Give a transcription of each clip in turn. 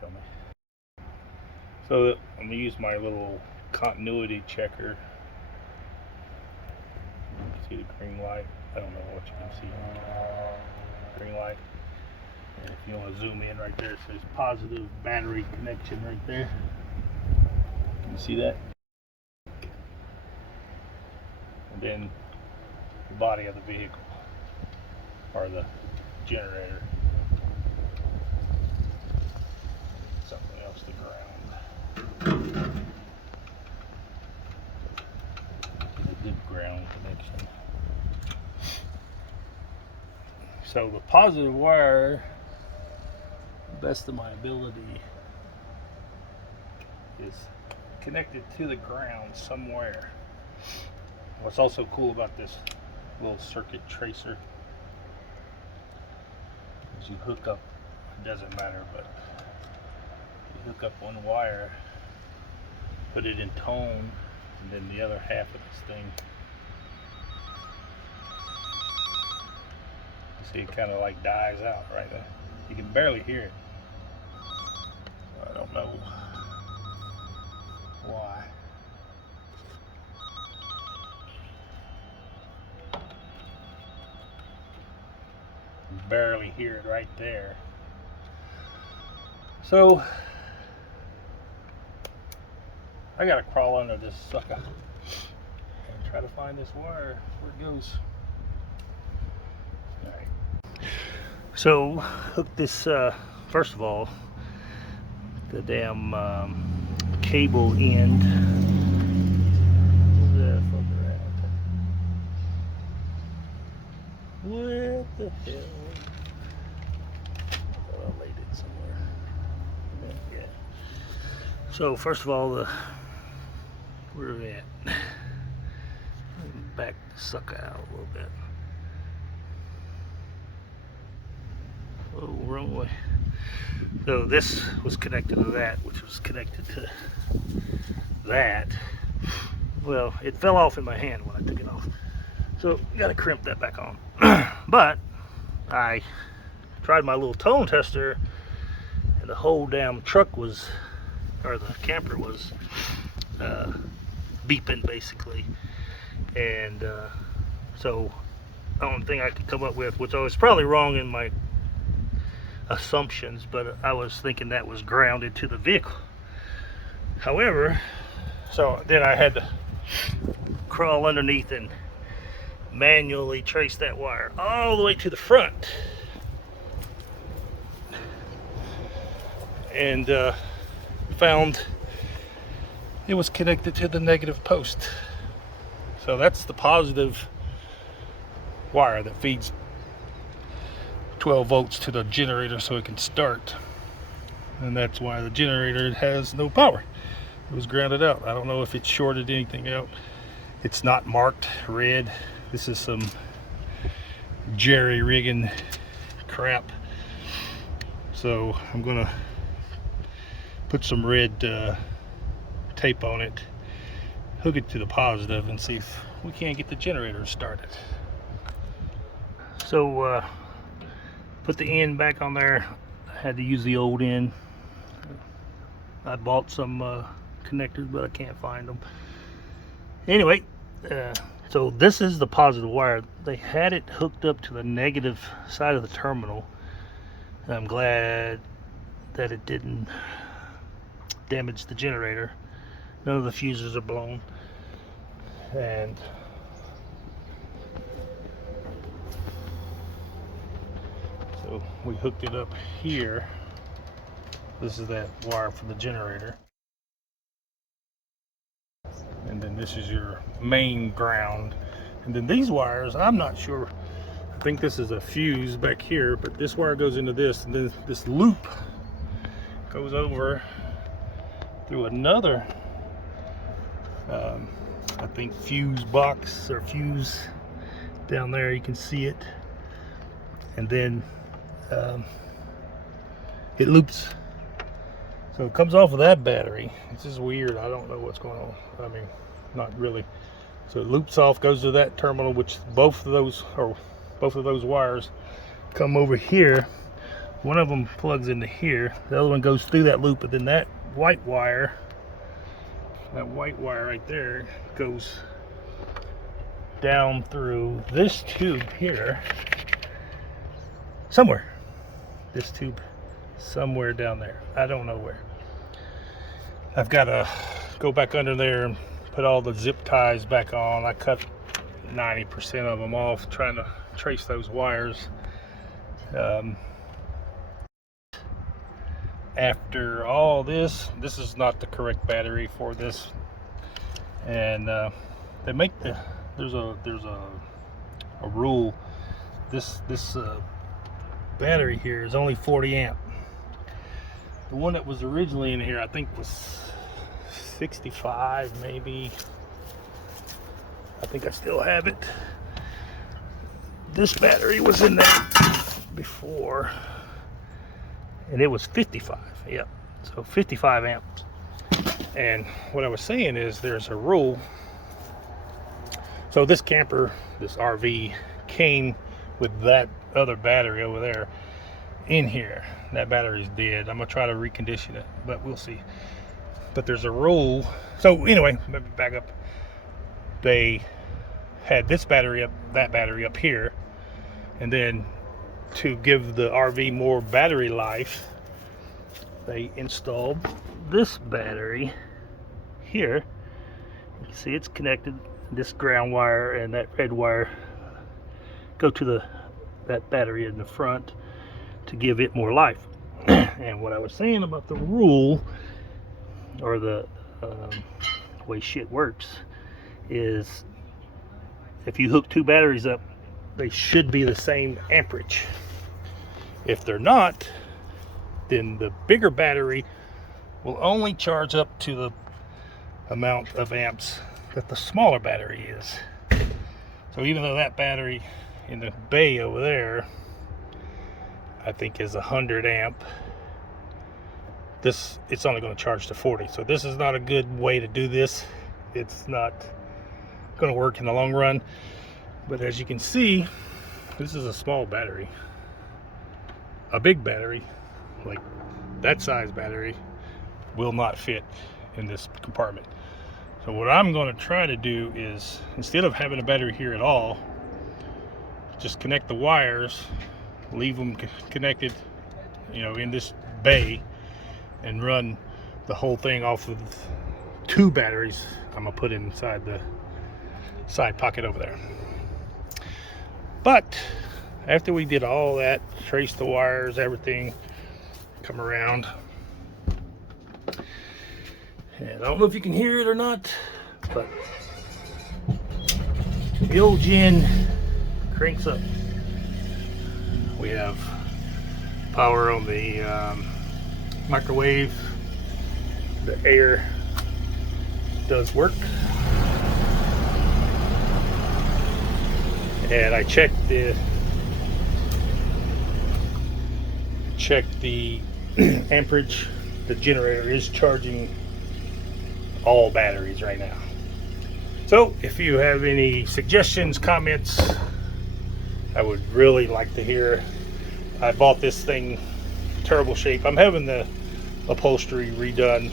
tell me. So I'm gonna use my little continuity checker. You can see the green light. I don't know what you can see. Green light. And if you want to zoom in right there, it says positive battery connection right there. Can you see that? And then the body of the vehicle, or the generator. Something else to ground. A good ground connection. So the positive wire, best of my ability, is connected to the ground somewhere. What's also cool about this little circuit tracer is you hook up, it doesn't matter, but you hook up one wire, put it in tone, and then the other half of this thing, you see it kind of like dies out right now. You can barely hear it. I don't know why. You barely hear it right there. So I gotta crawl under this sucker and try to find this wire where it goes. All right. So hook this first of all, the damn cable end. Where's that fucker at? What the hell? I laid it somewhere. Yeah. So first of all, where are we at? Back the sucker out a little bit. Oh, wrong way. So this was connected to that, which was connected to that. Well, it fell off in my hand when I took it off. So you gotta crimp that back on. But I tried my little tone tester, and the whole damn truck was, or the camper was beeping basically. And so the only thing I could come up with, which I was probably wrong in my assumptions, but I was thinking that was grounded to the vehicle. However, so then I had to crawl underneath and manually trace that wire all the way to the front, and found it was connected to the negative post. So that's the positive wire that feeds 12 volts to the generator so it can start, and that's why the generator has no power. It was grounded out. I don't know if it shorted anything out. It's not marked red. This is some jerry rigging crap, so I'm gonna put some red tape on it, hook it to the positive, and see if we can't get the generator started. So put the end back on there. I had to use the old end. I bought some connectors, but I can't find them. Anyway, so this is the positive wire. They had it hooked up to the negative side of the terminal. And I'm glad that it didn't damage the generator. None of the fuses are blown. And so we hooked it up here. This is that wire for the generator. And then this is your main ground. And then these wires, I'm not sure. I think this is a fuse back here, but this wire goes into this, and then this loop goes over through another, I think, fuse box or fuse down there. You can see it. And then it loops. So it comes off of that battery. This is weird. I don't know what's going on. I mean, not really. So it loops off, goes to that terminal, which both of those wires come over here One of them plugs into here, the other one goes through that loop, but then that white wire right there goes down through this tube here somewhere. This tube somewhere down there. I don't know where. I've got to go back under there and put all the zip ties back on. I cut 90% of them off trying to trace those wires. After all this is not the correct battery for this, and they make there's a rule. This battery here is only 40 amp. The one that was originally in here I think was 65 maybe. I think I still have it. This battery was in there before and it was 55. Yep, so 55 amps. And what I was saying is there's a rule. So this camper, this RV, came with that other battery over there in here. That battery's dead. I'm gonna try to recondition it, but we'll see. But there's a rule. So anyway, let me back up. They had this battery up, that battery up here, and then to give the RV more battery life, they installed this battery here. You can see it's connected. This ground wire and that red wire go to that battery in the front to give it more life. And what I was saying about the rule, or the way shit works, is if you hook two batteries up, they should be the same amperage. If they're not, then the bigger battery will only charge up to the amount of amps that the smaller battery is. So even though that battery in the bay over there I think is 100 amp, it's only going to charge to 40. So this is not a good way to do this. It's not going to work in the long run. But as you can see, this is a small battery. A big battery, like that size battery, will not fit in this compartment. So what I'm going to try to do is, instead of having a battery here at all, just connect the wires, leave them connected, in this bay, and run the whole thing off of two batteries I'm gonna put inside the side pocket over there. But after we did all that, trace the wires, everything, come around, and I don't know if you can hear it or not, but the old gen cranks up. We have power on the microwave. The air does work. And I checked the amperage. The generator is charging all batteries right now. So if you have any suggestions, comments, I would really like to hear. I bought this thing terrible shape. I'm having the upholstery redone.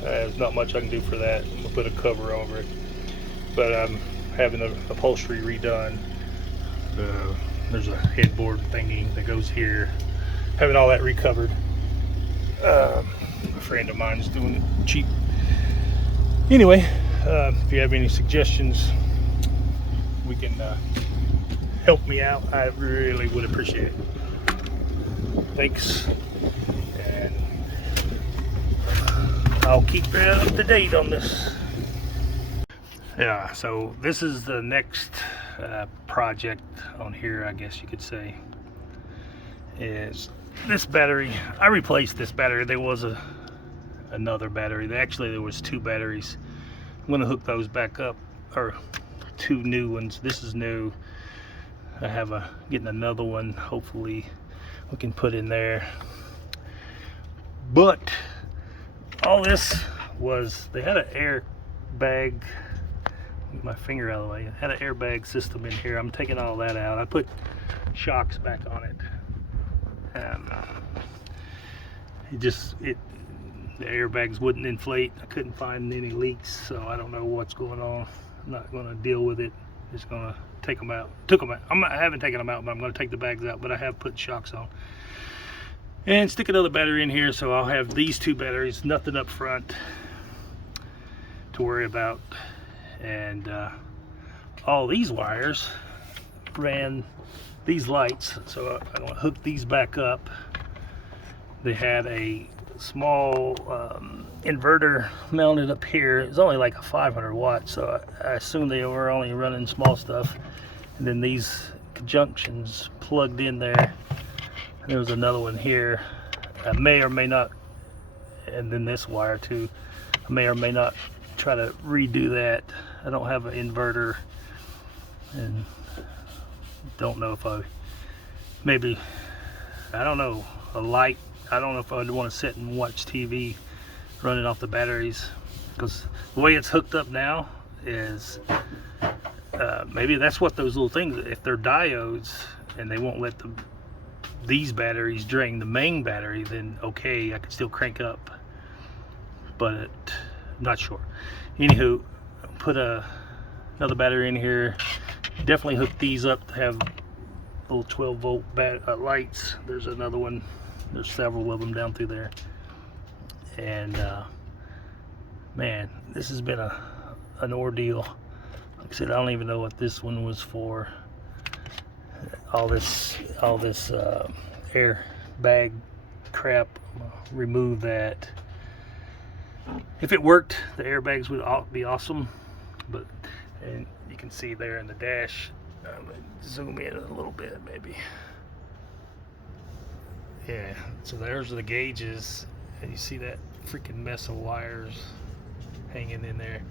There's not much I can do for that. I'm gonna put a cover over it, but I'm having the upholstery redone. There's a headboard thingy that goes here. Having all that recovered. A friend of mine is doing it cheap. Anyway, if you have any suggestions, we can help me out. I really would appreciate it. Thanks, and I'll keep you up to date on this. Yeah, so this is the next project on here, I guess you could say, is this battery. I replaced this battery. There was another battery. Actually, there was two batteries. I'm going to hook those back up, or two new ones. This is new. I have getting another one. Hopefully we can put in there. But all this was, they had an airbag. Get my finger out of the way. It had an airbag system in here. I'm taking all that out. I put shocks back on it. The airbags wouldn't inflate. I couldn't find any leaks, so I don't know what's going on. I'm not going to deal with it. Just going to take them out. I haven't taken them out, but I'm going to take the bags out. But I have put shocks on and stick another battery in here, so I'll have these 2 batteries, nothing up front to worry about. And all these wires ran these lights, so I'm going to hook these back up. They had a small inverter mounted up here. It's only like a 500 watt, so I assume they were only running small stuff. And then these junctions plugged in there. And there was another one here. I may or may not, and then this wire too. I may or may not try to redo that. I don't have an inverter, and don't know if I don't know, a light. I don't know if I'd want to sit and watch TV running off the batteries, because the way it's hooked up now is maybe that's what those little things, if they're diodes and they won't let these batteries drain the main battery, then okay, I could still crank up, but I'm not sure. Anywho, put another battery in here. Definitely hook these up to have little 12-volt lights. There's another one. There's several of them down through there. And man, this has been an ordeal. Like I said, I don't even know what this one was for. All this air bag crap. Remove that. If it worked, the airbags would be awesome. But, and you can see there in the dash. I'm gonna zoom in a little bit, maybe. Yeah, so there's the gauges, and you see that freaking mess of wires hanging in there.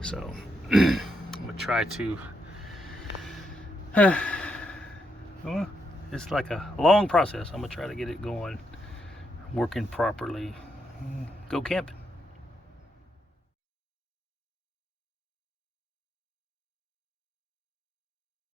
So I'm gonna try to well, it's like a long process. I'm gonna try to get it going, working properly. Go camping.